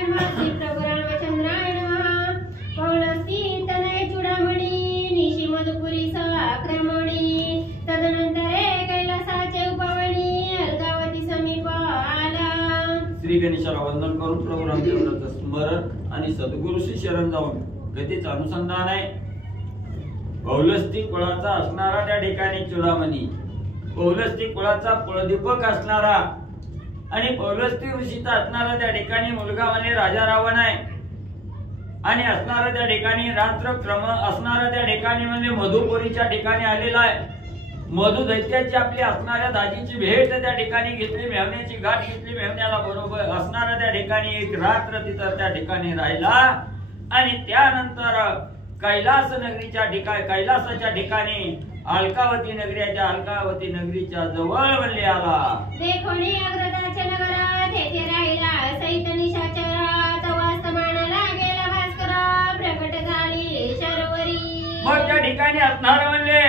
नारायण श्री प्रभु रामचंद्राय नमः। पौलस्ती तनय चूडामणी निशी मधुपुरी आक्रमणी तदनंतरे कैलासाचे उपवनी अलकावती समीप आला। श्री गणेशाला वंदन करून प्रभु रामचंद्राचं स्मरण आणि सद्गुरूशी शरण जाऊन गतीचं अनुसंधान आहे। पौलस्ती कुळाचा असणारा त्या ठिकाणी चूडामणी, पौलस्ती कुळाचा कुळदीपक असणारा आणि पौलस्ती ऋषीचा असणारा त्या ठिकाणी मुलगा म्हणजे राजा रावण आहे। आणि असणारा त्या ठिकाणी रात्रक्रम असणारा त्या ठिकाणी म्हणजे मधुपुरीच्या ठिकाणी आलेला आहे। मधु दैत्याची आपली असणाऱ्या दाजीची भेट त्या ठिकाणी घेतली, मेहण्याची गाठ घेतली, मेहण्याला बरोबर असणारा त्या ठिकाणी एक रात्र तिथं त्या ठिकाणी राहिला आणि त्यानंतर कैलास नगरीच्या ठिकाणी कैलासाच्या ठिकाणी अलकावती नगरीच्या जवळ म्हणले आला। देखोनी अग्रताच्या नगरात येथे राहिला सैत निशाचराचा वास्तमानाला गेला भास्कर प्रकट झाली शर्वरी। मग त्या ठिकाणी असणार म्हणजे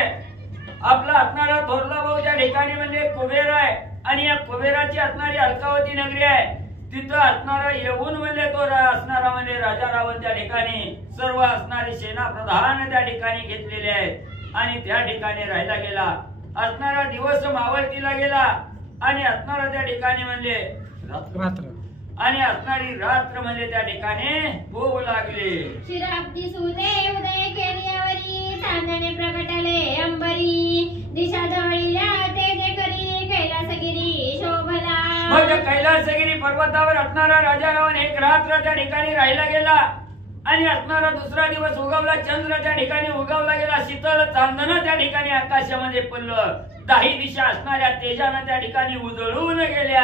आपला असणारा थोरला भाऊ त्या ठिकाणी म्हणजे कुबेर आहे आणि या कुबेराची असणारी अलकावती नगरी आहे। तिथं असणारा येऊन म्हणजे तो असणारा म्हणजे राजा रावण त्या ठिकाणी सर्व असणारे सेना प्रधान त्या ठिकाणी घेतलेले आहेत आणि त्या ठिकाणी राहिला गेला। असणारा दिवस मावळतीला गेला आणि असणारा त्या ठिकाणी म्हणजे रात्र आणि असणारी रात्र म्हणजे त्या ठिकाणी होऊ लागले। शिराब्दी सुदे उदय केल्यावरी चांदणे प्रगटले अंबरी दिशा जवळील्या तेजे करी कैलासगिरी शोभला। मग कैलासगिरी पर्वतावर असणारा राजा रावण एक रात्र त्या ठिकाणी राहिला गेला आणि असणारा दुसरा दिवस उगवला, चंद्र त्या ठिकाणी उगवला गेला, शीतल चांदणं त्या ठिकाणी आकाशामध्ये पडलं, दाही दिशा असणाऱ्या तेजानं त्या ठिकाणी उजळून गेल्या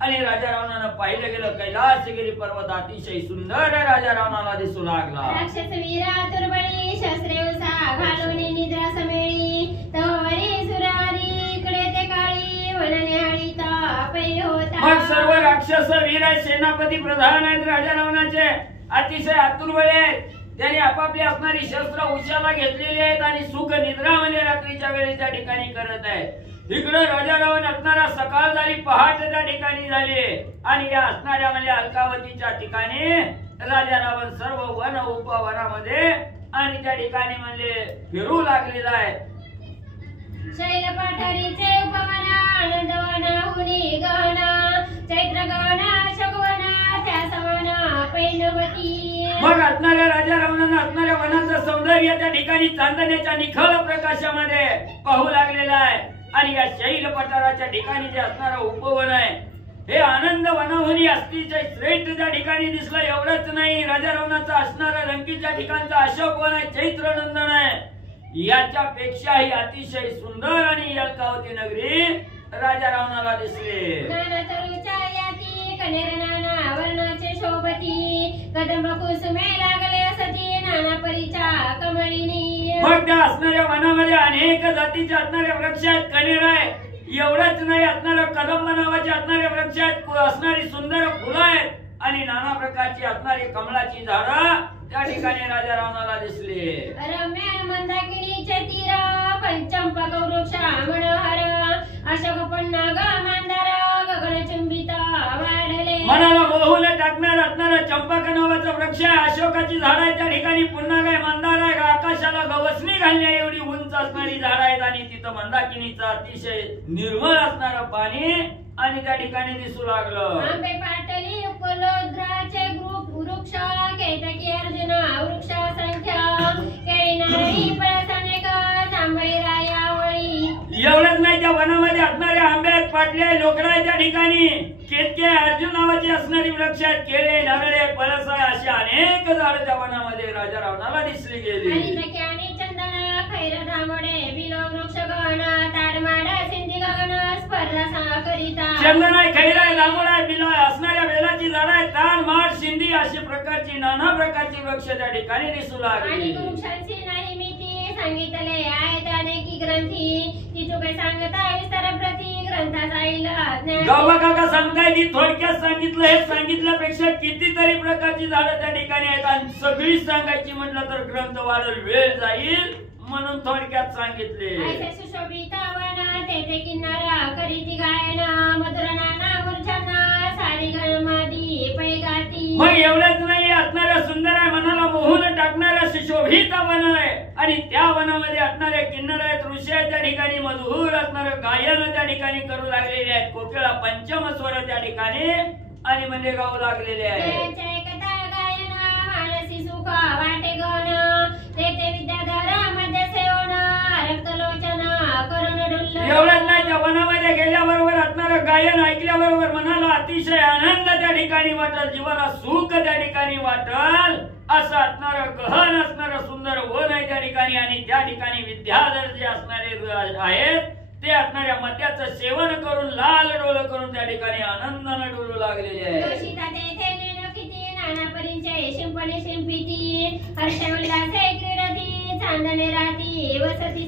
आणि राजा रावणानं पाहिलं गेलं कैलासगिरी पर्वत अतिशय सुंदर राजा रावणाला दिसू लागला। राक्षस वीरा तुर्बळी शस्त्रे उसा घालून निद्रा समेळी तवरी सुरारी इकडे ते काळी वनन्याळी तापै होता। मग सर्व राक्षस वीर सेनापती प्रधान आहेत राजा रावणाचे, अतिशय आतुरबळे आहेत। त्यांनी आपापली असणारी शस्त्र उशाला घेतलेली आहेत आणि सुख निद्रा म्हणजे रात्रीच्या वेळी त्या ठिकाणी करत आहेत। इकडे राजा रावण असणारा सकाळ झाली, पहाट त्या ठिकाणी झाली आणि या असणाऱ्या म्हणजे अलकावतीच्या ठिकाणी राजा रावण सर्व वन उपवनामध्ये आणि त्या ठिकाणी म्हणजे फिरू लागलेला आहे। शैल पाठारीचे उपवना आनंदवनाहुनी गहना चैत्र गहना शगवना त्या सवना पैनवती। मग असणाऱ्या राजा रावणानं असणाऱ्या वनाचं सौंदर्य त्या ठिकाणी चांदण्याच्या निखळ प्रकाशामध्ये पाहू लागलेला आहे आणि या शैल पठाराच्या ठिकाणी जे असणारं उपवन आहे हे आनंद वनाहुनी अतिशय श्रेष्ठ त्या ठिकाणी दिसलं। एवढंच नाही, राजा रावणाचं असणारं लंकेच्या ठिकाणचं अशोक वन आहे, चैत्र नंदन आहे, याच्यापेक्षाही अतिशय सुंदर आणि अलकावती नगरी राजा रावणाला दिसली। नाना वर्णाचे शोभती कदंब कुसुमे लागले सती नाना परीच्या कमळीनी। मग त्या असणाऱ्या वनामध्ये अनेक जातीचे असणारे वृक्ष आहेत, कनेर आहे। एवढंच नाही, असणाऱ्या कदंब नावाचे असणारे वृक्ष आहेत, असणारी सुंदर फुलं आहेत आणि नाना प्रकारची असणारी कमळाची झाडं त्या ठिकाणी राजा रावणाला दिसली। रम्य मंदाकिनीचे तीर पंचंपक वृक्ष मनोहर अशोक पन्नाग मंदार गगनचुंबित वाढले। मनाला मोहून टाकणार असणारा चंपक नावाचा वृक्ष आहे, अशोकाची झाड आहे त्या ठिकाणी, पुन्हा काय मंदार आहे, आकाशाला गवसणी घालण्या एवढी उंच असणारी झाड आहेत आणि तिथं मंदाकिनीचं अतिशय निर्मळ असणारं पाणी आणि त्या ठिकाणी दिसू लागलं। आंबे पाटली उपलोद्राचे वृक्ष केतकी अर्जुन वृक्ष संख्या केळी नारळी पळसानेक जांभळी रायावळी। एवढंच नाही, त्या वनामध्ये असणारे आंबे आहेत, पाटले आहे, लोकड आहे त्या ठिकाणी, केतके अर्जुन नावाची असणारी वृक्ष आहेत, केळे नारळे पळस अशी अनेक झाडं त्या वनामध्ये राजा रावणाला दिसली गेली। आणि चंदन खैर दामोडे बिलो वृक्ष गहना ताडमाड सिंधी गगन स्पर्धा करिता। चंदन आहे, खैर आहे, दामोड आहे, बिलो आहे, असणाऱ्या बेलाची झाडं आहेत, ताड माड सिंधी अशी प्रकारची नाना प्रकारची वृक्ष त्या ठिकाणी दिसू लागली। आणि वृक्षांची नाही मी ती सांगितले आहेत अनेकी ग्रंथी ती चुके सांगता विस्तार प्रति ग्रंथाचा इलाज। गावा काका सांगताय ती थोडक्यात सांगितलं, हे सांगितल्यापेक्षा कितीतरी प्रकारची झाडं त्या ठिकाणी आहेत आणि सगळी सांगायची म्हटलं तर ग्रंथ वाढेल, वेळ जाईल, म्हणून थोडक्यात सांगितले। ऐसे सुशोभित वन तेथे किन्नर करीती गायन मधुर नाना मूर्छना सारी गणमादी पैगाती। मग एवढंच नाही, असणाऱ्या सुंदर आहे, मनाला मोहून टाकणाऱ्या सुशोभित वन आहे आणि त्या वनामध्ये असणारे किन्नर आहेत, ऋषी आहेत, त्या ठिकाणी मधुर असणारं गायन त्या ठिकाणी करू लागलेले आहेत. कोकिळा पंचम स्वर त्या ठिकाणी आणि म्हणजे गाऊ लागलेले आहे. एवढंच नाही, त्या वनामध्ये गेल्याबरोबर असणारं गायन ऐकल्याबरोबर मनाला अतिशय आनंद त्या ठिकाणी वाटल, जीवाला सुख त्या ठिकाणी वाटल. असं असणारं गहन असणारं सुंदर वन आहे त्या ठिकाणी आणि त्या ठिकाणी विद्याधर जे असणारे आहेत ते असणाऱ्या मद्याचं सेवन करून लाल डोळ करून त्या ठिकाणी आनंदाने डोलू लागलेले आहे.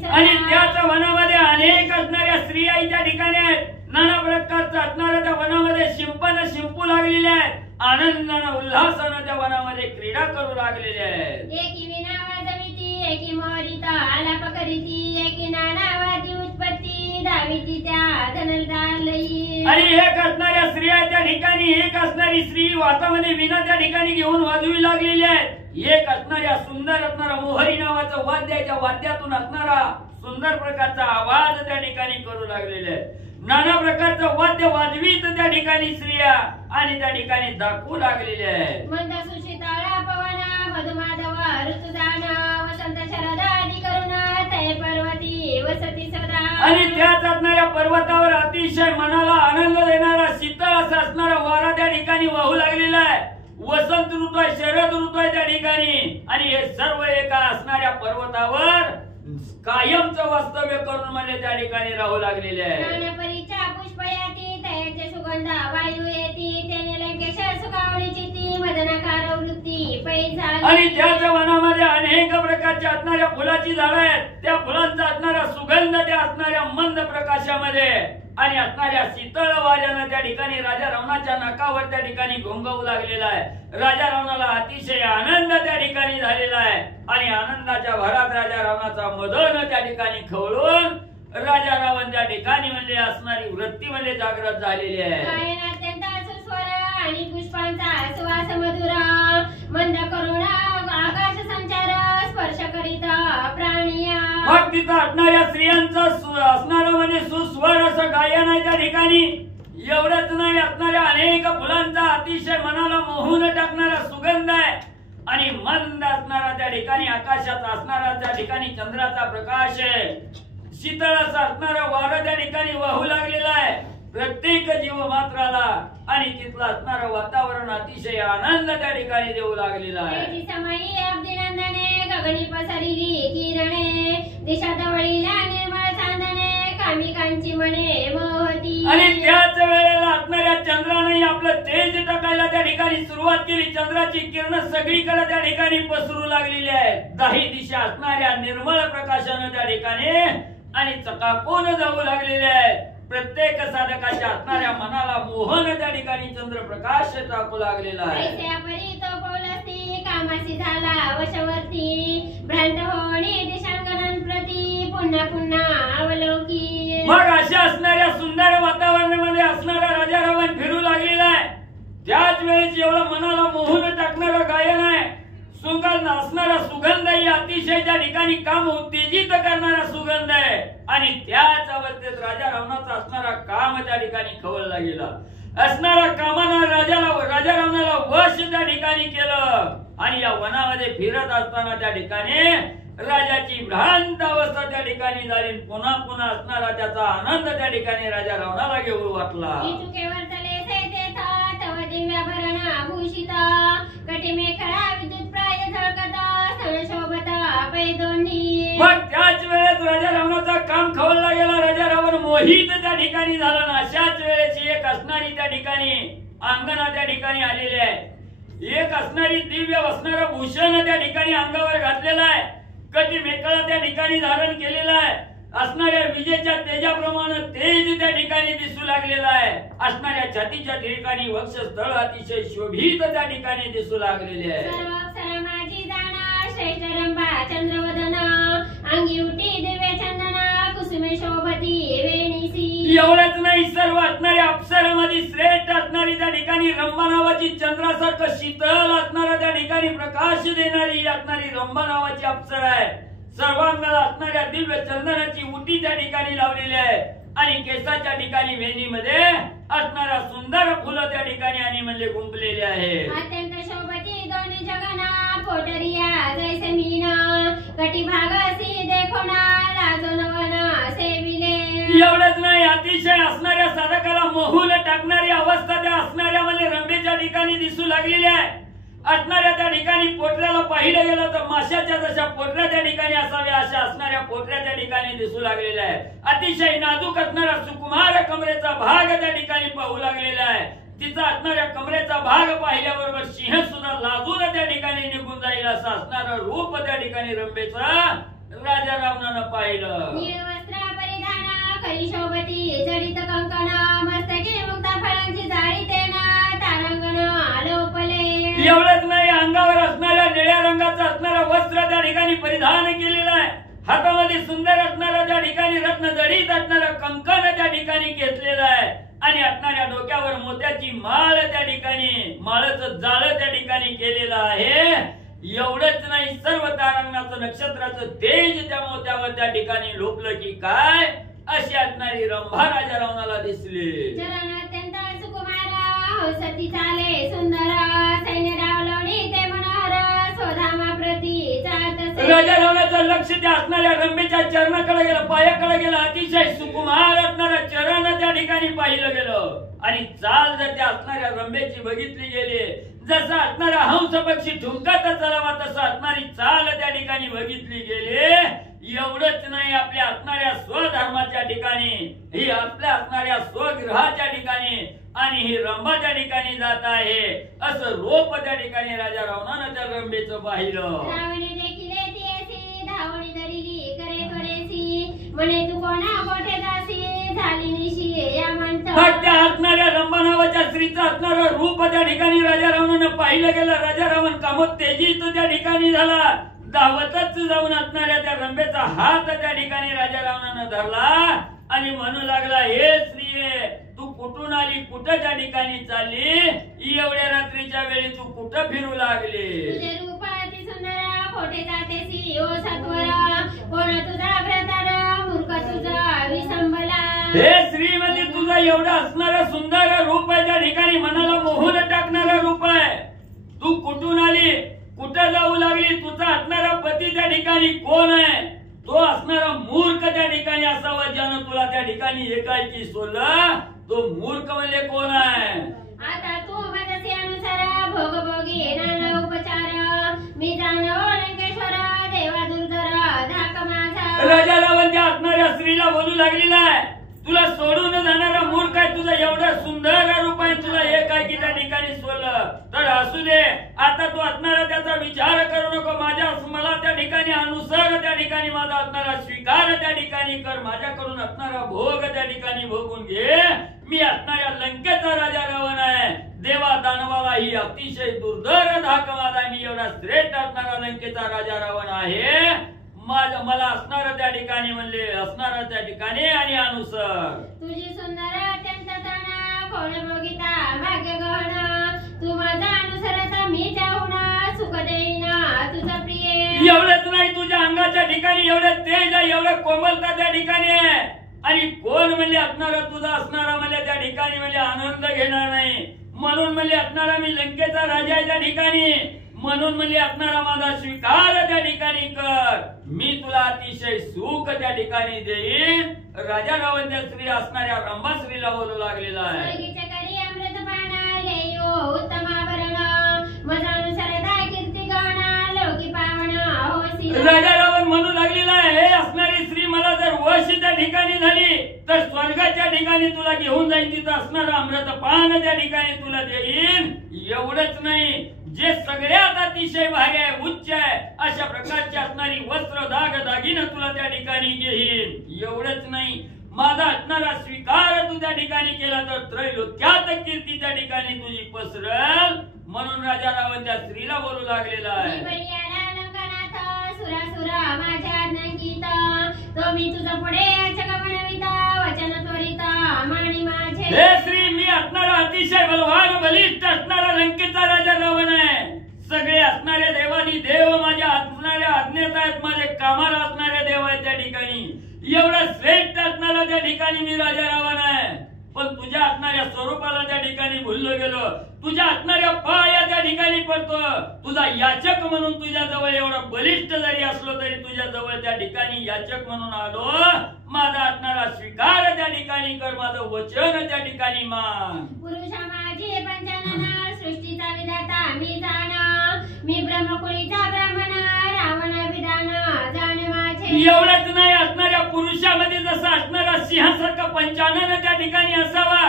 आणि त्याच वनामध्ये अनेक असणाऱ्या स्त्रिया त्या ठिकाणी आहेत, नाना प्रकारचं असणाऱ्या त्या वनामध्ये शिंपण शिंपू लागलेले आहेत, आनंदानं उल्हासानं त्या वनामध्ये क्रीडा करू लागलेले आहेत. एकी विना वाजविती, एकी मोरिता आलाप करीती, एकी नानावादी उत्पत्ती दाविती त्या धनलदार लई. आणि एक असणाऱ्या स्त्रिया त्या ठिकाणी, एक असणारी स्त्री वातामध्ये विना त्या ठिकाणी घेऊन वाजवी लागलेली आहेत. एक असणाऱ्या सुंदर असणारा मोहरी नावाचं वाद्य आहे, त्या वाद्यातून असणारा सुंदर प्रकारचा आवाज त्या ठिकाणी करू लागलेले आहेत. नाना प्रकारचं वाद्य वाजवीत त्या ठिकाणी स्त्रिया आणि त्या ठिकाणी दाखवू लागलेले आहेत. मंद सुशीतळा पवना मधुमाधवा ऋतुदाना वसंत शरदादी करुणा तय पर्वती वसती सदा. आणि त्याच असणाऱ्या पर्वतावर अतिशय मनाला आनंद देणारा शीतळ असा असणारा वारा त्या ठिकाणी वाहू लागलेला आहे. वसंत ऋतू आहे, शरद ऋतू आहे त्या ठिकाणी आणि हे सर्व एका असणाऱ्या पर्वतावर कायमचं वास्तव्य करून म्हणजे त्या ठिकाणी राहू लागलेले आहे. नानापरीच्या पुष्पयाती तयाचे सुगंध वायू येती, त्याने लंकेश सुखावणीची ती मदनकार वृत्ती पै झाली. आणि त्याच वनामध्ये अनेक प्रकारच्या असणाऱ्या फुलाची झाडं आहेत, त्या फुलांचा असणारा सुगंध त्या असणाऱ्या मंद प्रकाशामध्ये आणि असणाऱ्या शीतळ वाऱ्यानं त्या ठिकाणी राजा रावणाच्या नाकावर त्या ठिकाणी घोंगावू लागलेला आहे. राजा रावणाला अतिशय आनंद त्या ठिकाणी झालेला आहे आणि आनंदाच्या भरात राजा रावणाचा मदन त्या ठिकाणी खवळून राजा रावण त्या ठिकाणी म्हणजे असणारी वृत्ती म्हणजे जागृत झालेली आहे. गायन अत्यंत सुस्वर आणि पुष्पांचा सुवास मधुरा मंद करुणा आकाश संचार स्पर्श करीत प्राणिया. मग तिथं असणाऱ्या स्त्रियांचं असणारं म्हणजे सुस्वर असं गायन आहे त्या ठिकाणी. एवढंच नाही, असणाऱ्या अनेक फुलांचा अतिशय मनाला मोहून टाकणारा सुगंध आहे आणि मंद असणारा त्या ठिकाणी आकाशात असणारा त्या ठिकाणी चंद्राचा प्रकाश आहे. शीतळ असं असणारं वारं त्या ठिकाणी वाहू लागलेलं आहे प्रत्येक जीव मात्राला आणि तिथलं असणारं वातावरण अतिशय आनंद त्या ठिकाणी देऊ लागलेला आहे. समयी अब्दिनंदने गगनी पसरली किरणे दिशा जवळीला निर्मळ चांदणे कामिकांची मने मोहती. आणि त्याच वेळेला असणाऱ्या चंद्राने आपलं तेज टाकायला त्या ठिकाणी सुरुवात केली. चंद्राची किरण सगळीकडे त्या ठिकाणी पसरू लागलेली आहेत. दाही दिशा असणाऱ्या निर्मळ प्रकाशानं त्या ठिकाणी आणि चकाकून जाऊ लागलेले आहेत. प्रत्येक साधकाच्या असणाऱ्या मनाला मोहन त्या ठिकाणी चंद्रप्रकाश टाकू लागलेला आहे. कामासी झाला वशवर्ती भ्रांत होणे दिशांगणन प्रती पुन्हा पुन्हा अवलोकी. मग अशा असणाऱ्या सुंदर वातावरणामध्ये असणारा राजा रावण फिरू लागलेला आहे. त्याच वेळेस एवढं मनाला मोहून टाकणारं गायन आहे, सुगंध असणारा सुगंध आहे, अतिशय त्या ठिकाणी काम उत्तेजित करणारा सुगंध आहे आणि त्याच अवस्थेत राजा रावणाचा असणारा काम त्या ठिकाणी खवळला गेला. असणारा कामानं राजा रावणाला वश त्या ठिकाणी केलं आणि या वनामध्ये फिरत असताना त्या ठिकाणी राजाची भ्रांत अवस्था त्या ठिकाणी झाली. पुन्हा पुन्हा असणारा त्याचा आनंद त्या ठिकाणी राजा रावणाला घेऊ वाटला. मग त्याच वेळेस राजा रावणाचा काम खवळला गेला. राजा रावण मोहित त्या ठिकाणी झाला ना. अशाच वेळेस एक असणारी त्या ठिकाणी अंगणा त्या ठिकाणी आलेली आहे. एक असणारी दिव्य असणारं भूषण त्या ठिकाणी अंगावर घातलेलं आहे. कटी मेकळा त्या ठिकाणी धारण केलेला आहे. असणाऱ्या विजेच्या तेजाप्रमाणे तेज त्या ठिकाणी दिसू लागलेला आहे. असणाऱ्या छातीच्या ठिकाणी वक्षस्थळ अतिशय शोभित त्या ठिकाणी दिसू लागलेले आहे. श्रेष्ठ रंभा चंद्रवदना अंगी उठी दिव्य चंदना कुसुमे शोभती वेणीसी. एवढंच नाही, सर्व असणाऱ्या अप्सरामध्ये श्रेष्ठ असणारी त्या ठिकाणी रंभा नावाची चंद्रासारखं शीतल असणारा त्या ठिकाणी प्रकाश देणारी असणारी रंभा नावाची अप्सरा आहे. सर्वांगाला असणाऱ्या दिव्य चंदनाची उटी त्या ठिकाणी लावलेली आहे आणि केसाच्या ठिकाणी वेणीमध्ये असणारा सुंदर फुलं त्या ठिकाणी आणि म्हणजे गुंफलेली आहे. अत्यंत शोभती दोन्ही जगना पोटरिया जैसे मीना कटी भागसी देखोना लाजो नवना सेविले. एवढंच नाही, अतिशय असणाऱ्या साधकाला मोहून टाकणारी अवस्था त्या असणाऱ्या म्हणजे रंभेच्या ठिकाणी दिसू लागलेली आहे. असणाऱ्या त्या ठिकाणी पोटऱ्याला पाहिलं गेलं तर माशाच्या जशा पोटऱ्या त्या ठिकाणी असाव्या अशा असणाऱ्या पोटऱ्या त्या ठिकाणी दिसू लागलेल्या आहे. अतिशय नाजूक असणारा सुकुमार कमरेचा भाग त्या ठिकाणी पाहू लागलेला आहे. तिचा असणाऱ्या कमरेचा भाग पाहिल्याबरोबर सिंह सुद्धा लाजून त्या ठिकाणी निघून जाईल असं असणारं रूप त्या ठिकाणी रंभेचं राजा रावणानं पाहिलं. नीळ वस्त्र परिधान खरी शोभती जडित कंकण मस्तके मुक्ता फळांची जाळी तेना तारांगण आलोपले. एवढंच नाही, अंगावर असणाऱ्या निळ्या रंगाचं असणारं वस्त्र त्या ठिकाणी परिधान केलेलं आहे. हातामध्ये सुंदर असणारं त्या ठिकाणी रत्न जडित असणारं कंकण त्या ठिकाणी घेतलेलं आहे आणि असणाऱ्या डोक्यावर मोत्याची माळ त्या ठिकाणी माळाचं जाळं त्या ठिकाणी केलेलं आहे. एवढंच नाही, सर्व तारांगणाचं नक्षत्राचं तेज त्या मोत्यावर त्या ठिकाणी लोपलं की काय अशी असणारी रंभा राजा रावणाला दिसली. चरण अत्यंत सुकुमार सती चाले सुंदर सैन्य डावलवणी ते मनोहर स्वधामा प्रती जातसे. राजा रावणाचं लक्ष त्या असणाऱ्या रंभेच्या चरणाकडे गेलं, पायाकडे गेलं. अतिशय सुकुमार असणारं चरण त्या ठिकाणी पाहिलं गेलं आणि चाल जर त्या असणाऱ्या रंभेची बघितली गेली, जसा असणारा हंस पक्षी ठुमकात चलावा तसं असणारी चाल त्या ठिकाणी बघितली गेली. एवढंच नाही, आपल्या असणाऱ्या स्वधर्माच्या ठिकाणी ही आपल्या असणाऱ्या स्वगृहाच्या ठिकाणी आणि ही रंभा त्या ठिकाणी जात आहे असं रूप त्या ठिकाणी राजा रावणानं त्या रंभेचं पाहिलं. रावणे देखील येतीयसी धावणी धरिली करे त्वरेसी म्हणे तू कोणा कोठे जासी झाली निशी या म्हणता. त्या असणाऱ्या रंभा नावाच्या स्त्रीचं असणारं रूप त्या ठिकाणी राजा रावणानं पाहिलं गेलं. राजा रावण कामोत्तेजित त्या ठिकाणी झाला. धावतच जाऊन असणाऱ्या त्या रंभेचा हात त्या ठिकाणी राजा रावणानं धरला आणि म्हणू लागला, हे स्त्रिये तू कुठून आली, कुठं त्या ठिकाणी चालली, एवढ्या रात्रीच्या वेळी तू कुठं फिरू लागली. तुझे रूप अति सुंदर कोठे जातेसी ओ सत्वर कोण तुझा भ्रतर मूर्ख तुझा विसंबला. हे स्त्री म्हणजे तुझं एवढं असणारं सुंदर रूप आहे त्या ठिकाणी मनाला मोहून टाकणारं रूप आहे. तू कुठून आली, कुठं जाऊ लागली, तुझा असणारा पती त्या ठिकाणी कोण आहे, तो असणारा मूर्ख त्या ठिकाणी असावा ज्यानं तुला त्या ठिकाणी एकाएकी सोडलं, तो मूर्ख म्हणजे कोण आहे. आता तू मदती अनुसार भोगभोगी नाना उपचार मी जाणव लंकेश्वर देवा दुर्धर धाक माझा. राजा रावण त्या असणाऱ्या स्त्रीला बोलू लागलेला आहे, तुला सोडून जाणारा मूर्ख आहे, तुझं एवढं सुंदर रूप आहे, तुला एकाएकी त्या ठिकाणी सोडलं तर असू दे. आता तू असणारा त्याचा विचार करू नको, मला त्या ठिकाणी अनुसार त्या ठिकाणी माझा असणारा स्वीकार त्या ठिकाणी कर, माझ्याकडून असणारा भोग त्या ठिकाणी भोगून घे. मी असणाऱ्या लंकेचा राजा रावण आहे. देवा दानवाला ही अतिशय दुर्धर धाक माझा, मी एवढा श्रेष्ठ असणारा लंकेचा राजा रावण आहे. मला असणार त्या ठिकाणी म्हणले असणार त्या ठिकाणी आणि अनुसार. तुझी सुंदर अत्यंत तण कोण बघिता भाग्य गहन तू माझा अनुसरता मी जाऊन सुख देईना तुझा प्रिय. एवढंच नाही, तुझ्या अंगाच्या ठिकाणी एवढं तेज आहे, एवढं कोमलता त्या ठिकाणी आहे आणि कोण म्हणजे असणारा तुझा असणारा म्हणजे त्या ठिकाणी म्हणजे आनंद घेणार नाही. म्हणून म्हणजे असणारा मी लंकेचा राजा आहे त्या ठिकाणी, म्हणून म्हणजे असणारा माझा स्वीकार त्या ठिकाणी कर. मी तुला अतिशय सुख त्या ठिकाणी देईन. राजा रावण त्या स्त्री असणाऱ्या रंभा स्त्रीला बोलू लागलेला आहे. राजा रावण म्हणू लागलेला आहे, हे असणारी स्त्री मला जर वश त्या ठिकाणी झाली तर स्वर्गाच्या ठिकाणी तुला घेऊन जाईन, तिथं असणारं अमृतपान त्या ठिकाणी तुला देईन. एवढंच नाही, जे सगळ्यात अतिशय भारी आहे, उच्च आहे, अशा प्रकारची असणारी वस्त्र दाग दागिनं तुला त्या ठिकाणी घेईन. एवढंच नाही, माझा असणारा स्वीकार तू त्या ठिकाणी केला तर त्रैलोक्यात कीर्ती त्या ठिकाणी तुझी पसरल. म्हणून राजा रावण त्या स्त्रीला बोलू लागलेला आहे. सुरासुरा माझ्या आज्ञांकित तो मी तुझा पुढे जग बनविता वचन त्वरिता माणी माझे हे श्री मी असणारा अतिशय बलवान बलिष्ठ असणारा लंकेचा राजा रावण आहे. सगळे असणारे देवानी देव माझ्या असणाऱ्या आज्ञेत आहेत. माझे कामाला असणारे देव आहेत त्या ठिकाणी. एवढा श्रेष्ठ असणारा त्या ठिकाणी मी राजा रावण आहे. पण तुझ्या असणाऱ्या स्वरूपाला त्या ठिकाणी भुललो गेलो. तुझ्या असणाऱ्या पाया त्या ठिकाणी पडतो. तुझा याचक म्हणून तुझ्या जवळ एवढा बलिष्ठ जरी असलो तरी तुझ्या जवळ त्या ठिकाणी याचक म्हणून आलो. माझा असणारा स्वीकार त्या ठिकाणी कर. माझं वचन त्या ठिकाणी मान. पुरुषा माझी पंचानन सृष्टीचा विधाता मी जाण मी ब्रह्मकुळीचा ब्राह्मण रावण विधान जाण माझे. एवढंच नाही असणाऱ्या पुरुषामध्ये जसा असणारा सिंहासारखा पंचानन त्या ठिकाणी असावा.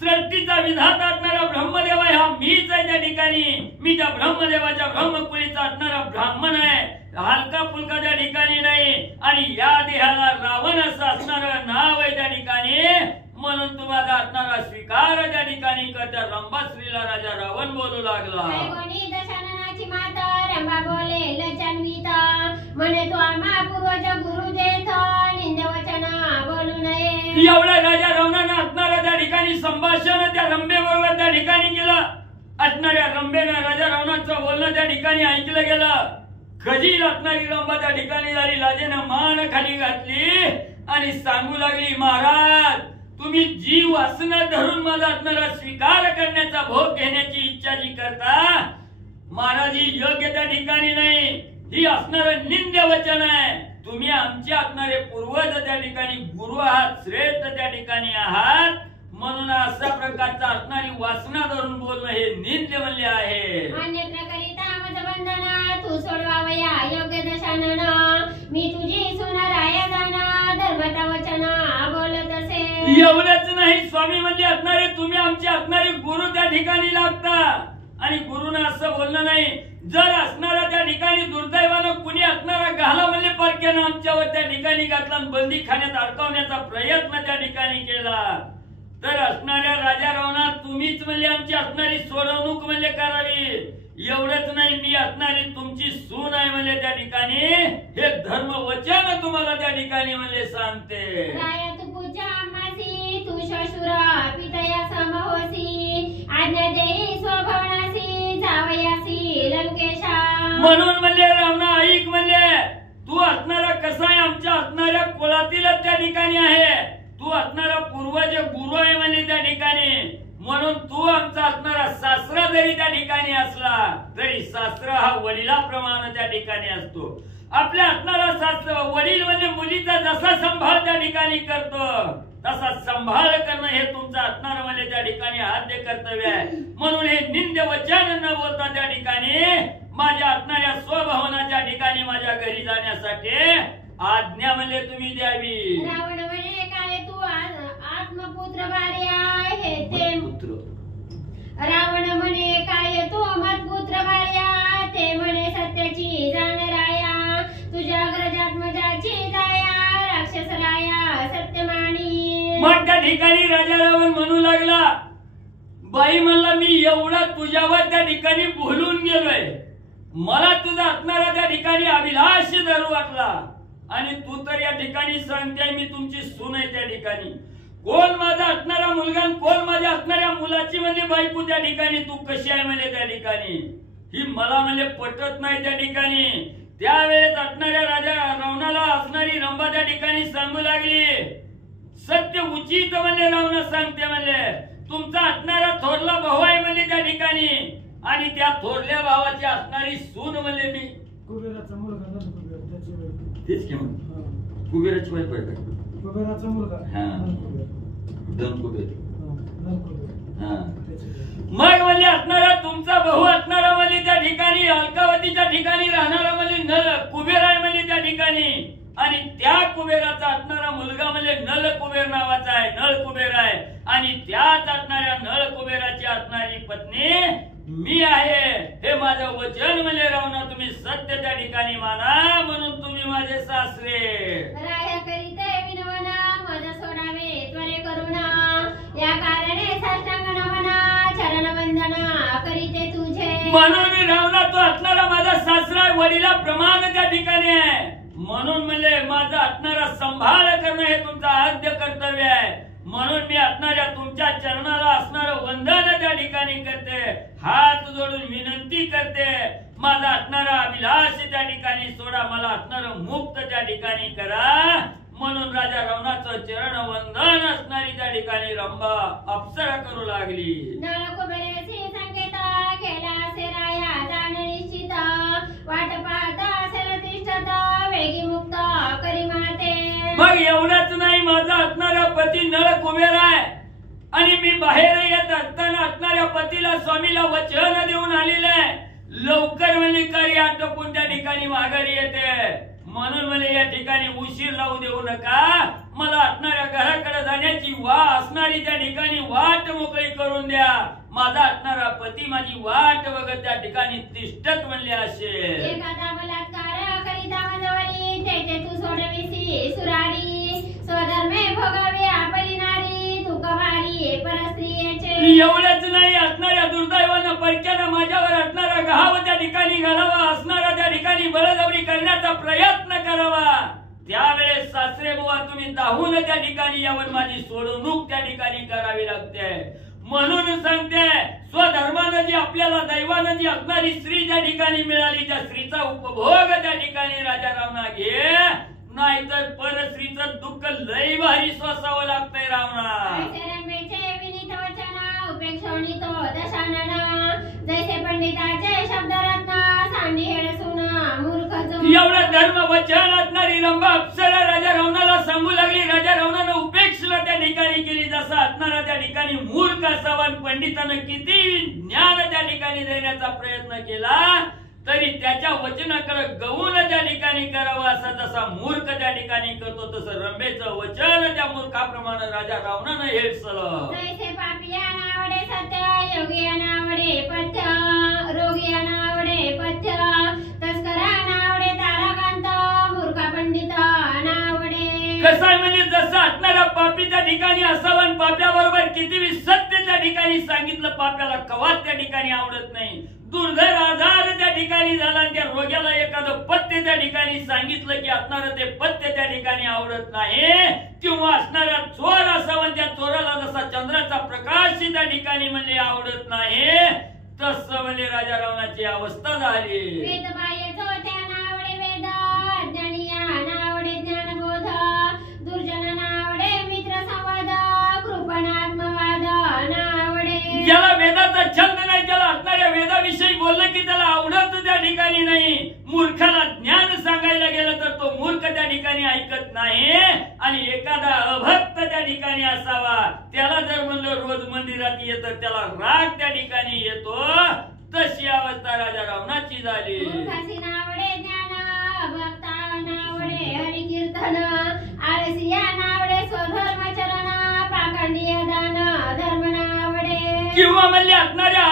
सृष्टीचा विधाता असणारा ब्रह्मदेव आहे हा मीच आहे त्या ठिकाणी. मी त्या ब्रह्मदेवाच्या ब्रह्मकुळीचा असणारा ब्राह्मण आहे. हलका फुलका त्या ठिकाणी नाही. आणि या देहाला रावण असं असणारं नाव आहे त्या ठिकाणी. म्हणून तुम्हाला असणारा स्वीकार त्या ठिकाणी करत्या रंभाश्रीला राजा रावण बोलू लागला. कोणी दशाननाची माता रंभा बोले लचन्विता म्हणे तो आम्हा पूर्वज गुरु देथ निंद वचन बोलू नये. एवढ्या राजा रावणानं असणारा त्या ठिकाणी संभाषण त्या रंभेबरोबर त्या ठिकाणी केलं. असणाऱ्या रंभेनं राजा रावणाचं बोलणं त्या ठिकाणी ऐकलं गेलं. खजील असणारी रंभा त्या ठिकाणी झाली. लाजेनं मान खाली घातली आणि सांगू लागली महाराज तुम्ही जीव वासना धरून माझा असणारा स्वीकार करण्याचा भोग घेण्याची इच्छा जी करता महाराज ही योग्य त्या ठिकाणी नाही. ही असणार निंद्य वचन आहे. तुम्ही आमचे असणारे पूर्वज त्या ठिकाणी गुरु आहात श्रेष्ठ त्या ठिकाणी आहात. म्हणून अशा प्रकारचा असणारी वासना धरून बोलणं हे निंद्य म्हणले आहे. अन्यत्र करिता मज बंधन तू सोडवावया योग्य दशानन मी तुझी सून राया जाण धर्मता वचन बोलत असे. एवढंच नाही स्वामी म्हणजे असणारे तुम्ही आमचे असणारे गुरु त्या ठिकाणी लागता. आणि गुरुनं असं बोलणं नाही. जर असणारा त्या ठिकाणी दुर्दैवानं कुणी असणारा घाला म्हणजे परक्यानं आमच्यावर त्या ठिकाणी घातला बंदी खाण्यात अडकवण्याचा प्रयत्न त्या ठिकाणी केला तर असणाऱ्या राजा रावणा तुम्हीच म्हणजे आमची असणारी सोडवणूक म्हणजे करावी. एवढंच नाही मी असणारी तुमची सून आहे म्हणजे त्या ठिकाणी हे धर्म वचन तुम्हाला त्या ठिकाणी म्हणजे सांगते. राया तू पूजा आम्हासी तू शशुरा पितया समहोसी आज्ञा देई स्वभवनासी जावयासी लंकेशा. म्हणून म्हणजे रावणा ऐक म्हणजे तू असणारा कसा आहे आमच्या असणाऱ्या कुळातीलच त्या ठिकाणी आहे. तू असणारा पूर्वज गुरु आहे म्हणजे त्या ठिकाणी. म्हणून तू आमचा असणारा सासरा जरी त्या ठिकाणी असला तरी सासरा हा वडिलाप्रमाणे त्या ठिकाणी असतो. आपल्या असणारा सासरा वडील म्हणजे मुलीचा जसा सांभाळ त्या ठिकाणी करतो तसा सांभाळ करणं हे तुमचं असणार म्हणजे त्या ठिकाणी आद्य कर्तव्य आहे. म्हणून हे निंद्य वचन न बोलता त्या ठिकाणी माझ्या असणाऱ्या स्वभावनाच्या ठिकाणी माझ्या घरी जाण्यासाठी आज्ञा म्हणजे तुम्ही द्यावी. रावण म्हणे काय तू आत्मपुत्र भार्या आहे ते पुत्र. रावण म्हणे काय तू मत्पुत्र भार्या ते म्हणे सत्याची जाण राया तुझ्या अग्रजात्मजाची जाया राक्षस राया सत्यमाणी. मग त्या ठिकाणी राजा रावण म्हणू लागला बाई म्हणला मी एवढा तुझ्यावर त्या ठिकाणी भुलून गेलोय. मला तुझा असणारा त्या ठिकाणी अभिलाष धरू वाटला आणि तू तर या ठिकाणी सांगते मी तुमची सून आहे त्या ठिकाणी. कोण माझा असणारा मुलगा कोण माझ्या असणाऱ्या मुलाची म्हणजे बायको त्या ठिकाणी तू कशी आहे म्हणजे त्या ठिकाणी ही मला म्हणजे पटत नाही त्या ठिकाणी. त्यावेळेस असणाऱ्या राजा रावणाला असणारी रंभा त्या ठिकाणी सांगू लागली सत्य उचित म्हणजे रावण सांगते म्हणजे तुमचा असणारा थोरला भाऊ आहे म्हणजे त्या ठिकाणी आणि त्या थोरल्या भावाची असणारी सून म्हणजे मी कुबेराचा मुलगा तेच किंवा कुबेराची बायको आहे का? कुबेराचा मुलगा धन कुबेर. हा मग म्हणजे असणारा तुमचा भाऊ असणारा म्हणजे त्या ठिकाणी अलकावतीच्या ठिकाणी राहणारा म्हणजे नल कुबेर आहे म्हणजे त्या ठिकाणी आणि त्या कुबेराचा असणारा मुलगा म्हणजे नल कुबेर नावाचा आहे नळ कुबेर आहे आणि त्याच असणाऱ्या नळ कुबेराची असणारी पत्नी मी आहे. हे माझं वचन म्हणजे रावणा तुम्ही सत्य त्या ठिकाणी माना म्हणून तुम्ही माझे सासरे. राया करीते विनवना मज सोडावे त्वरे करुणा या कारणे साष्टांग नमना चरण वंदना करीते तुझे. म्हणून रावणा तो असणारा माझा सासरा वडिलाप्रमाणे त्या ठिकाणी आहे. म्हणून म्हणले माझा असणारा सांभाळ करणं हे तुमचं आद्य कर्तव्य आहे. म्हणून मी असणाऱ्या तुमच्या चरणाला असणारं वंदन त्या ठिकाणी करते, हात जोडून विनंती करते. माझा असणारा अभिलाष त्या ठिकाणी सोडा, मला असणारं मुक्त त्या ठिकाणी करा. म्हणून राजा रावणाचं चरण वंदन असणारी त्या ठिकाणी रंभा अप्सरा करू लागली. नळ कुबेराची संकेता केला असे राया जाण निश्चित, वाट पाहता असेल तिष्ठता वेगी मुक्त करी माते. मग एवढंच नाही, माझा असणारा पती नळ कुबेर आहे आणि मी बाहेर येत असताना असणाऱ्या पतीला स्वामीला वचन देऊन आलेलं आहे. लवकर म्हणजे कार्य आटोपून त्या ठिकाणी माघारी येते. म्हणून म्हणजे या ठिकाणी उशीर लावू देऊ नका. मला असणाऱ्या घराकडे जाण्याची असणारी त्या ठिकाणी वाट मोकळी करून द्या. माझा असणारा पती माझी वाट बघत त्या ठिकाणी तिष्ठत म्हणले असेल. एखादा बलात्कार करीता मजवरी तेथे तू सोडविसी सुरारी, स्वधर्मे भोगावे आपली नारी तू कवारी परस्त्रियेचे. एवढंच नाही, असणाऱ्या दुर्दैवानं परक्यानं माझ्यावर असणारा घाव त्या ठिकाणी घालावा, असणारा त्या ठिकाणी बळजबरी करण्याचा प्रयत्न करावा. त्यावेळेस सासरे बुवा तुम्ही दाहून त्या ठिकाणी यावर माझी सोडवणूक त्या ठिकाणी करावी लागते. म्हणून सांगते, स्वधर्मानं जी आपल्याला दैवानं जी असणारी स्त्री त्या ठिकाणी मिळाली, त्या स्त्रीचा उपभोग त्या ठिकाणी राजा रावणा घे, नाहीतर परस्त्रीचं दुःख लई भारी सोसावं लागतंय रावणा. विनीत वचन उपेक्षोनी तो दशानन, जैसे पंडिताचे शब्दरत्न सांडी हेळसून मूर्ख जो. एवढं धर्म वचन असणारी रंभा अप्सरा राजा रावणाला सांगू लागली. राजा रावणानं उपेक्षा त्या ठिकाणी केली. जसा असणारा त्या ठिकाणी मूर्ख असावा, पंडितानं किती ज्ञान त्या ठिकाणी देण्याचा प्रयत्न केला तरी त्याच्या वचनाकडे गवून त्या ठिकाणी करावं असा जसा मूर्ख त्या ठिकाणी करतो, तसं रंभेचं वचन त्या मूर्खाप्रमाणे राजा रावणानं हेळसलं. जैसे पापियाना आवडे सत्य, योगियाना आवडे पथ्य, रोगियाना आवडे पथ्य, तस्करांना आवडे ताराकांत, मूर्ख पंडितांना आवडे. कसं आहे म्हणजे जसं असणारा पापी त्या ठिकाणी असावा आणि पाप्याबरोबर किती सत्य त्या ठिकाणी सांगितलं, पाप्याला कवाच त्या ठिकाणी आवडत नाही. दुर्धर आजार त्या ठिकाणी झाला आणि त्या रोग्याला एखादं पथ्य त्या ठिकाणी सांगितलं की असणारं ते पथ्य त्या ठिकाणी आवडत नाही. किंवा असणारा चोर असावा, त्या चोराला जसा चंद्राचा प्रकाश त्या ठिकाणी म्हणजे आवडत नाही, तसं म्हणजे राजा रावणाची अवस्था झाली. वेद बाह्य जोत्यांना आवडे वेद, अज्ञानियांना आवडे ज्ञानबोध, दुर्जनांना आवडे मित्र संवाद, कृपणात्मवाद आवडे. ज्याला वेदाचा छंद नाही, ज्याला असणाऱ्या वेदाविषयी बोललं की त्याला आवडत त्या ठिकाणी नाही. मूर्खाला ज्ञान सांगायला गेलं तर तो मूर्ख त्या ठिकाणी ऐकत नाही. आणि एखादा अभक्त त्या ठिकाणी असावा, त्याला जर म्हणलं रोज मंदिरात येतं त्याला राग त्या ठिकाणी येतो. तशी अवस्था राजा रावणाची झाली. मूर्खासीना आवडे ज्ञान, अभक्तांना आवडे हरिकीर्तन, आळसियांना आवडे स्वधर्माचरण, पाखंडी दान धर्मना आवडे. किंवा म्हणले असणाऱ्या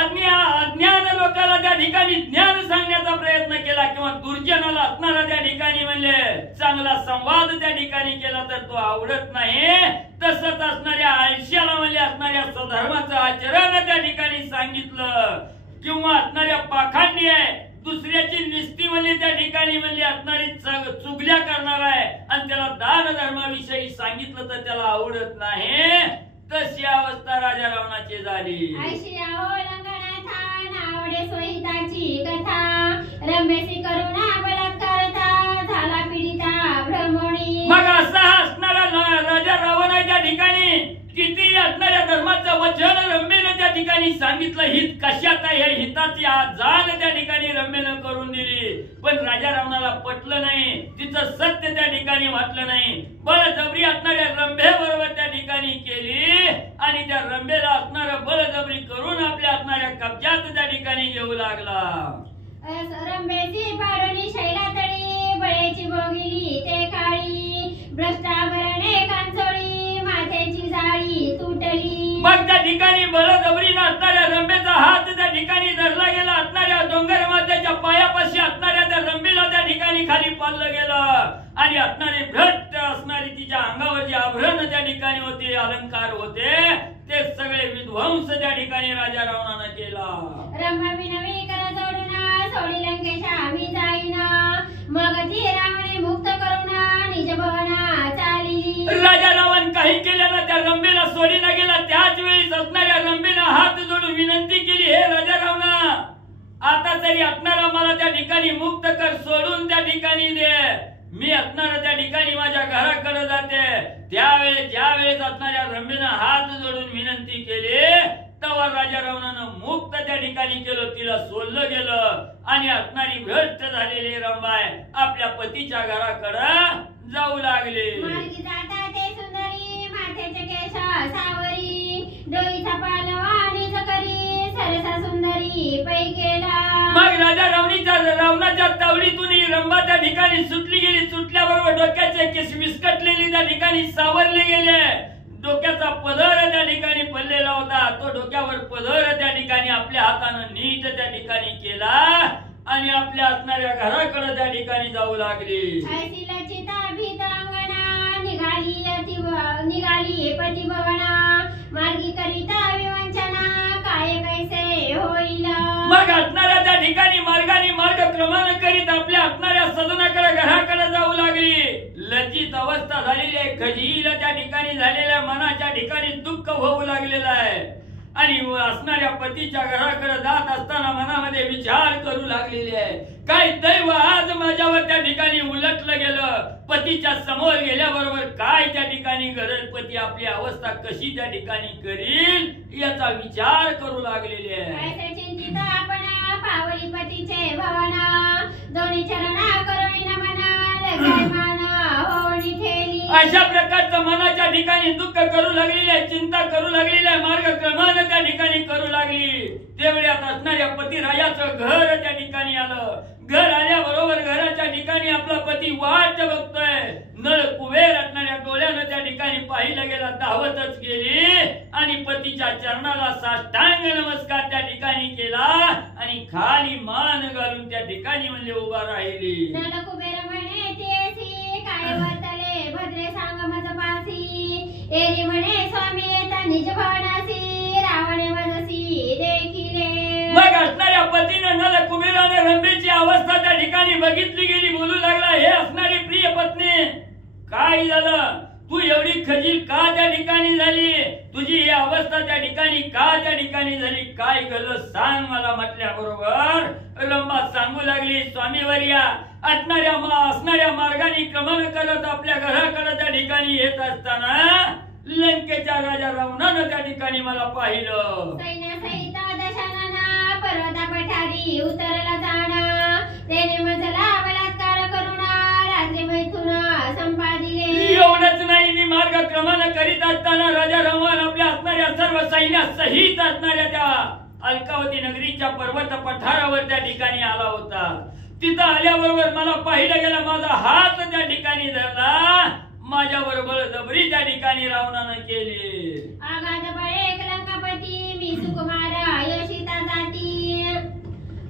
अज्ञान लोकांना त्या ठिकाणी ज्ञान सांगण्याचा प्रयत्न केला, किंवा दुर्जनाला असणारा त्या ठिकाणी म्हणले चांगला संवाद त्या ठिकाणी केला तर तो आवडत नाही. तसंच असणाऱ्या आळश्याला म्हणले असणाऱ्या स्वधर्माचं आचरण त्या ठिकाणी सांगितलं, किंवा असणाऱ्या पाखंडी आहे, दुसऱ्याची निस्ती म्हणले त्या ठिकाणी म्हणले असणारी चुगल्या करणार आहे आणि त्याला दान धर्माविषयी सांगितलं तर त्याला आवडत नाही. तशी अवस्था राजा रावणाची झाली. ऐशिया हो लंगनाथा, आवडे सोहिताची कथा, रमेशी करुणा बलात्कारता, झाला पीडिता भ्रमणी. मग असा असणारा राजा रावण आहे त्या ठिकाणी किती असणाऱ्या धर्माचं वचन रम्येनं त्या ठिकाणी सांगितलं. हित कशात आहे, हे हिताची जाण त्या ठिकाणी रम्येनं करून दिली, पण राजा रावणाला पटलं नाही. तिचं सत्य त्या ठिकाणी वाटलं नाही. बळजबरी असणाऱ्या रंभेबरोबर त्या ठिकाणी केली आणि त्या रंभेला असणारं बळजबरी करून आपल्या असणाऱ्या कब्जात त्या ठिकाणी घेऊ लागला. रंभेची पाडोनी शैलातळी, बळेची बोगिली ते काळी, भ्रष्टाभरणे कांचोळी, माथेची जाळी तुटली. मग त्या ठिकाणी बळजबरीनं असणाऱ्या रंभेचा हात त्या ठिकाणी धरला गेला. असणाऱ्या डोंगर मातेच्या पायापाशी असणाऱ्या त्या रंभेला त्या ठिकाणी खाली पाडलं गेलं आणि असणारी भ्रष्ट असणारी तिच्या अंगावर जे आभरण त्या ठिकाणी होते, अलंकार होते, ते सगळे विध्वंस त्या ठिकाणी राजा रावणानं केला. रंभा विनवी कर जोडून, सोडी लंकेशा आम्ही जाईन, नाही केल्यानं त्या रंभेला सोडीला गेला. त्याच वेळी असणाऱ्या रंभेनं हात जोडून विनंती केली, हे राजा रावणा, आता तरी असणारा मला त्या ठिकाणी मुक्त कर, सोडून त्या ठिकाणी दे. मी असणारा त्या ठिकाणी माझ्या घराकडे जाते. त्यावेळेस ज्यावेळेस असणाऱ्या रंभेनं हात जोडून विनंती केली, तेव्हा राजा रावणानं मुक्त त्या ठिकाणी केलं, तिला सोडलं गेलं. आणि असणारी भ्रष्ट झालेली रंभाय आपल्या पतीच्या घराकडे जाऊ लागले. मार्गी जाता ते सुंदरी, माथ्याचे केश सावरी, डोईचा पालवा आणि जकरी, सरसा सुंदरी पै केला. मग राजा रावणाच्या तावडीतून ही रंभा त्या ठिकाणी सुटली गेली. सुटल्याबरोबर डोक्याचे केस विस्कटलेले त्या ठिकाणी सावरले गेले. डोक्याचा पदर त्या ठिकाणी पडलेला होता. तो डोक्यावर पदर त्या ठिकाणी आपल्या हातानं नीट त्या ठिकाणी केला आणि आपल्या असणाऱ्या घराकडे त्या ठिकाणी जाऊ लागली. ऐसी लचिता भीतांगना, निघाली पतिभवना, मार्गी करिता विवंचना, काय कैसे होईल. मग असणाऱ्या त्या ठिकाणी मार्ग क्रमाने करीत आपल्या असणाऱ्या सदनाकडे घराकडे जाऊ लागली. लज्जित अवस्था झालेली आहे, खजील त्या ठिकाणी झालेल्या मनाच्या ठिकाणी दुःख होऊ लागलेलं आहे. आणि असणाऱ्या पतीच्या घराकडे जात असताना मनामध्ये विचार करू लागलेले आहे, काय दैव आज माझ्यावर त्या ठिकाणी उलटलं गेलं. पतीच्या समोर गेल्याबरोबर काय त्या ठिकाणी घडल, पती आपली अवस्था कशी त्या ठिकाणी करील याचा विचार करू लागलेले आहे. ऐसे चिंतित आपण पावली पतीचे भवना, दोन्ही चरणा करुणी नमना, लज्जाय मान होणी ठेली. अशा प्रकारचं मनाच्या ठिकाणी दुःख करू लागलेले आहे, चिंता करू लागलेली आहे, मार्ग क्रमाने त्या ठिकाणी करू लागली. तेवढ्यात असणाऱ्या पतिराजाचं घर त्या ठिकाणी आलं. घर आल्याबरोबर घराच्या ठिकाणी आपला पती वाट बघतोय. नळ कुबेर असणाऱ्या डोळ्यानं त्या ठिकाणी पाहिलं गेला, धावतच गेली आणि पतीच्या चरणाला साष्टांग नमस्कार त्या ठिकाणी केला आणि खाली मान घालून त्या ठिकाणी म्हणजे उभा राहिली. नळ कुबेर म्हणे तेसी, काय वर्तले भद्रे सांग मज पासी, एरी म्हणे स्वामी येता निज भवनासी, रावणे मजसी देखिले. मग असणाऱ्या पतीनं नल कुबेराने रंभेची अवस्था त्या ठिकाणी बघितली गेली. बोलू लागला, हे असणारी प्रिय पत्नी, काय झालं, तू एवढी खजील का त्या ठिकाणी झाली, तुझी ही अवस्था त्या ठिकाणी का त्या ठिकाणी झाली, काय घडलं सांग मला. म्हटल्याबरोबर रंभा सांगू लागली, स्वामीवर्या, असणाऱ्या मार्गाने क्रमण करत आपल्या घराकडे त्या ठिकाणी येत असताना लंकेच्या राजा रावणानं त्या ठिकाणी मला पाहिलं. सैन्यासहित दशानना, पर्वता पठारी उतरला जाणा, तेने मजला बलात्कार करुणा, रात्री मैथुन संपादिले. एवढंच नाही, मी मार्ग क्रमानं करीत असताना राजा रावण आपल्या असणाऱ्या सर्व सैन्यासहित असणाऱ्या त्या अलकावती नगरीच्या पर्वत पठारावर त्या ठिकाणी आला होता. तिथं आल्याबरोबर मला पाहिलं गेलं, माझा हात त्या ठिकाणी धरला, माझ्यावर बळजबरी त्या ठिकाणी रावणानं केली. आगाध बळे लंकापती, मी सुकुमार यशिता जाती,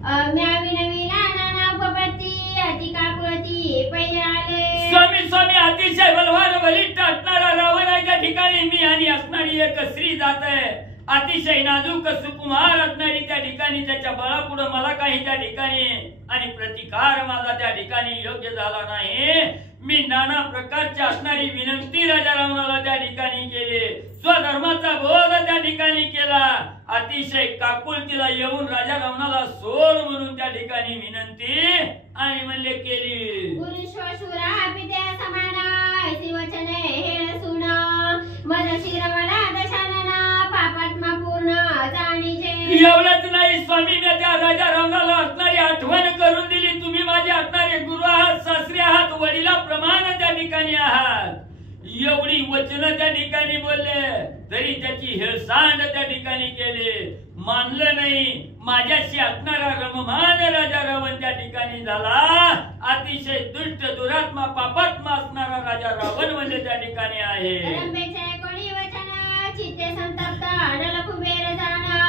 म्याविनविला नाना उपपत्ती, अति काकुळती पै आले. स्वामी अतिशय बलवान बलिष्ठ असणारा रावण आहे त्या ठिकाणी मी, आणि असणारी एक स्त्री जात आहे, अतिशय नाजूक सुकुमार असणारी त्या ठिकाणी. त्याच्या बळापुढे मला काही त्या ठिकाणी आणि प्रतिकार माझा त्या ठिकाणी योग्य झाला नाही. मी नाना प्रकारच्या असणारी विनंती राजा रावणाला त्या ठिकाणी केली, स्वधर्माचा बोध त्या ठिकाणी केला. अतिशय काकुळतीला येऊन राजा रावणाला सोड म्हणून त्या ठिकाणी विनंती आणि म्हणले केली. गुरुश्वशुरा पित्या समाना, ऐसी वचने हेळ सुना, मज शिरवला दशानना, पापात्मा पूर्ण जाणीजे. एवढंच नाही स्वामी, मी त्या राजा रावणाला असणारी आठवण करून दिली. तुम्ही माझे असणारे गुरु आहात, सासरे आहात, वडिलाप्रमाणे त्या ठिकाणी आहात. एवढी वचन त्या ठिकाणी बोलले तरी त्याची हेळसांड त्या ठिकाणी केले, मानलं नाही. माझ्याशी असणारा रममान राजा रावण त्या ठिकाणी झाला. अतिशय दुष्ट दुरात्मा पापात्मा असणारा राजा रावण म्हणजे त्या ठिकाणी आहे. रंभेचे कोणी वचन, चित्ते संतप्त नल कुबेर जाणा,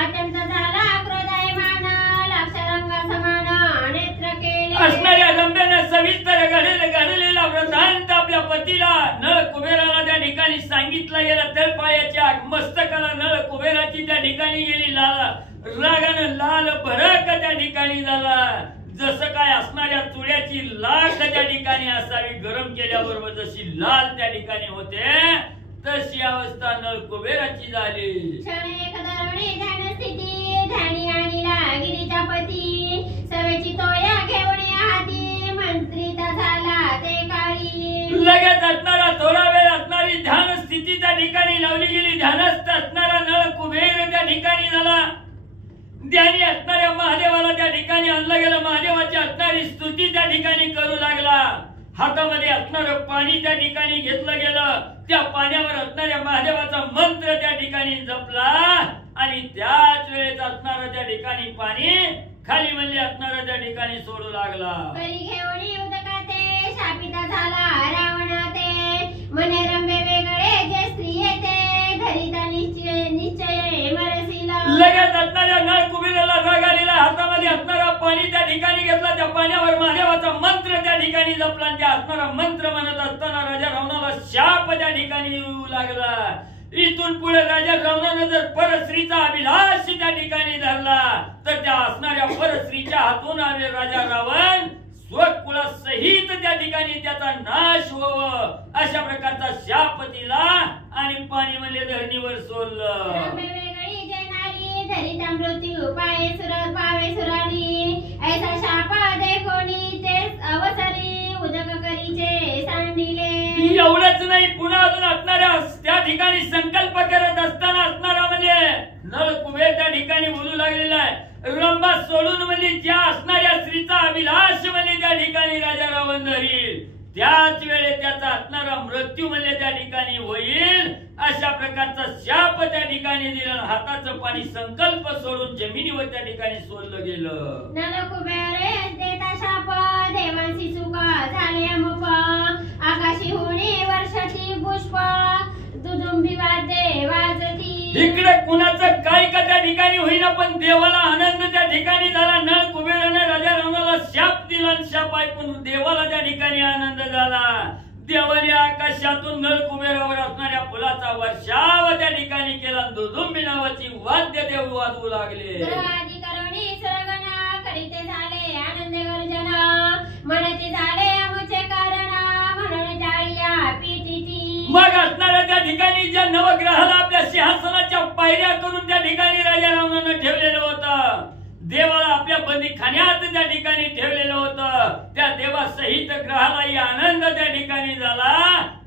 अत्यंत झाला क्रोधायमान, लाक्षरंग समान नेत्र केले. असणाऱ्या रंभेने सविस्तर घडलेला वृत्तांत आपल्या पतीला नळ कुबेराला त्या ठिकाणी सांगितलं गेलं. तळपायाच्या मस्तकाला नळ कुबेराची त्या ठिकाणी गेली, रागानं लाल भडक त्या ठिकाणी झाला. जसं काय असणाऱ्या चुड्याची लाख त्या ठिकाणी असावी, गरम केल्याबरोबर जशी लाल त्या ठिकाणी होते तशी अवस्था नळ कुबेराची झाली. क्षणे कदरुणी ध्यान स्थिती ध्यानी आणिला गिरीच्या पती सवेची तोया घेऊन हाती मंत्रिता झाला ते काळी. लगेच असणारा थोडा वेळ असणारी ध्यान स्थिती त्या ठिकाणी लावली गेली. ध्यानस्थ असणारा नळ कुबेर त्या ठिकाणी झाला. ध्यानी असणाऱ्या महादेवाला त्या ठिकाणी आणलं गेलं. महादेवाची असणारी स्तुती त्या ठिकाणी करू लागला. हातामध्ये असणारं पाणी त्या ठिकाणी घेतलं गेलं. त्या पाण्यावर असणाऱ्या महादेवाचा मंत्र त्या ठिकाणी जपला आणि त्याच वेळेत असणारं त्या ठिकाणी पाणी खाली म्हणजे असणारं त्या ठिकाणी सोडू लागला. करी घेऊन उदकाते शापिता झाला रावण ते मने रंबे वेगळे जे स्त्री येते धरिता निश्चय मरसीला. लगेच असणाऱ्या नळ कुबेराला राग आलेला. हातामध्ये असणारा पाणी त्या ठिकाणी घेतला. त्या पाण्यावर महादेवाचा मंत्र त्या ठिकाणी जपला. त्या असणारा मंत्र म्हणत असताना राजा रावणाला शाप त्या ठिकाणी येऊ लागला. इथून पुढे राजा रावणानं जर परस्त्रीचा अभिलाष त्या ठिकाणी धरला तर त्या असणाऱ्या परस्त्रीच्या हातून आले राजा रावण स्वकुळासहित त्या ठिकाणी त्याचा नाश व्हावं अशा प्रकारचा शाप दिला आणि पाणी म्हणजे धरणीवर सोडलं. रंबे वेगळी जे नारी धरिता मृत्यू पाये पावे सुरारी ऐसा शाप देखोनी ते अवसरी उदक करीचे सांडिले. एवढंच नाही पुन्हा अजून असणाऱ्या त्या ठिकाणी संकल्प करत असताना असणारा म्हणजे नळ कुबेर त्या ठिकाणी बोलू लागलेला आहे. रंबा सोडून म्हणजे ज्या असणाऱ्या स्त्रीचा अभिलाष म्हणजे त्या ठिकाणी राजा रावण धरील त्याच वेळेत त्याचा असणारा मृत्यू म्हणजे त्या ठिकाणी होईल अशा प्रकारचा शाप त्या ठिकाणी दिला. हाताचं पाणी संकल्प सोडून जमिनीवर त्या ठिकाणी सोडलं गेलं. नल कुबेर देता शाप देवांशी चुका झाले अमुक आकाशी होणे वर्षाची पुष्प दुदुंबी वाद्ये वाजती. इकडे कुणाचं काय का त्या ठिकाणी होईना पण देवाला आनंद त्या ठिकाणी झाला. नळ कुबेराने राजा रावणाला शाप दिला आणि शाप ऐकून देवाला त्या ठिकाणी आनंद झाला. देवाने आकाशातून नळ कुबेरावर असणाऱ्या फुलाचा वर्षाव त्या ठिकाणी केला. दुदुंबी नावाची वाद्य देव वाजवू लागले. आदि करुणी सुरगणा करीते झाले आनंद गर्जना म्हणते झाले अमुचे कारण म्हणून जाळ्या पिटीती. मग असणाऱ्या त्या ठिकाणी ज्या नवग्रहाला आपल्या सिंहासनाच्या पायऱ्या करून त्या ठिकाणी राजा रावणानं ठेवलेलं होतं. देवाला आपल्या बंदीखान्यात त्या ठिकाणी ठेवलेलं होतं. त्या देवासहित ग्रहालाही आनंद त्या ठिकाणी झाला.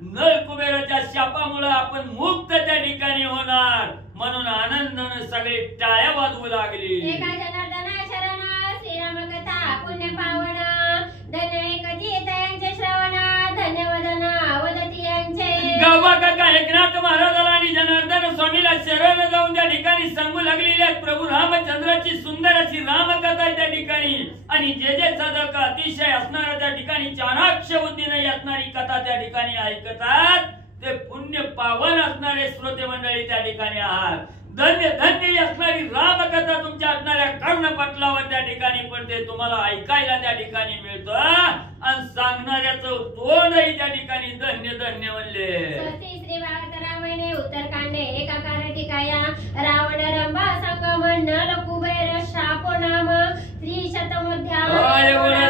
नळ कुबेराच्या शापामुळे आपण मुक्त त्या ठिकाणी होणार म्हणून आनंदानं सगळे टाळ्या वाजवू लागली. एका जनार्दना शरण श्रीराम कथा पुण्य पावन धन्य एकती त्यांचे श्रवण धन्यवदना वदती यांचे. गावा काका एकनाथ महाराजाला आणि जनार्दन स्वामीला शरण जाऊन त्या ठिकाणी सांगू लागलेल्या प्रभू रामचंद्राची सुंदर अशी रामकथा त्या ठिकाणी आणि जे जे साधक अतिशय असणारा त्या ठिकाणी चाणाक्ष बुद्धीने असणारी कथा त्या ठिकाणी ऐकतात ते पुण्य पावन असणारे श्रोते मंडळी त्या ठिकाणी आहात. धन्य धन्य असणारी रामकथा तुमच्या असणाऱ्या कर्णपटलावर त्या ठिकाणी पडते. तुम्हाला ऐकायला त्या ठिकाणी मिळतं आणि सांगणाऱ्याचं तोंडही त्या ठिकाणी धन्य धन्य म्हणले. श्री भारत रामायणे उत्तरकांडे एकाकार ठिकाया रावण रंभा संगमन नल कुबेर शापो नाम श्री शतमोध्याय.